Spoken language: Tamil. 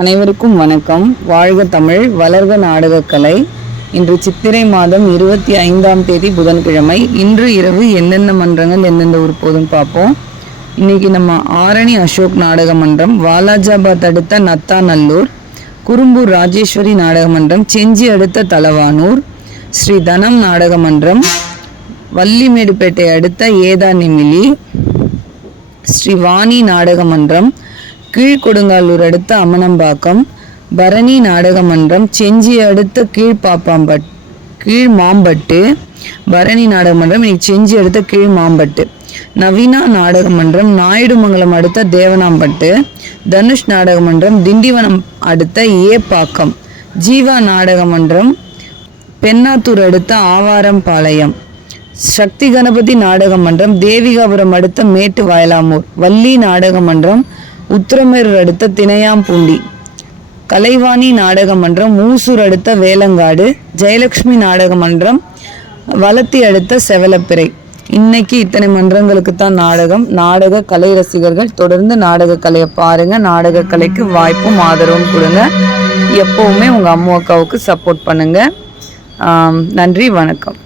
அனைவருக்கும் வணக்கம். வாழ்க தமிழ், வளர்க நாடகக்கலை. இன்று சித்திரை மாதம் 25ஆம் தேதி புதன்கிழமை. இன்று இரவு எந்தெந்த மன்றங்கள் எந்தெந்த ஊர் போதும் பார்ப்போம். இன்னைக்கு நம்ம ஆரணி அசோக் நாடக மன்றம், வாலாஜாபாத் அடுத்த நத்தாநல்லூர், குறும்பூர் ராஜேஸ்வரி நாடக மன்றம், செஞ்சி அடுத்த தலவானூர், ஸ்ரீ தனம் நாடக மன்றம், வள்ளிமேடுபேட்டை அடுத்த ஏதாநிமிலி, ஸ்ரீ வாணி நாடக மன்றம், கீழ்கொடுங்காலூர் அடுத்த அமனம்பாக்கம், பரணி நாடக மன்றம், செஞ்சி அடுத்த கீழ் மாம்பட்டு, பரணி நாடக மன்றம் இன்னைக்கு செஞ்சி அடுத்த கீழ் மாம்பட்டு, நவீனா நாடக மன்றம், நாயுடுமங்கலம் அடுத்த தேவனாம்பட்டு, தனுஷ் நாடக மன்றம், திண்டிவனம் அடுத்த ஏப்பாக்கம், ஜீவா நாடக மன்றம், பெண்ணாத்தூர் அடுத்த ஆவாரம்பாளையம், சக்தி கணபதி நாடக மன்றம், தேவிகாபுரம் அடுத்த மேட்டு வயலாமூர், வள்ளி நாடக மன்றம், உத்திரமேரூர் அடுத்த தினையாம்பூண்டி, கலைவாணி நாடக மன்றம், மூசூர் அடுத்த வேலங்காடு, ஜெயலட்சுமி நாடக மன்றம், வளத்தி அடுத்த செவலப்பிறை. இன்னைக்கு இத்தனை மன்றங்களுக்கு தான் நாடக கலை ரசிகர்கள் தொடர்ந்து நாடக கலையை பாருங்க. நாடக கலைக்கு வாய்ப்பும் ஆதரவும் கொடுங்க. எப்பவுமே உங்க அம்மா அக்காவுக்கு சப்போர்ட் பண்ணுங்க. நன்றி, வணக்கம்.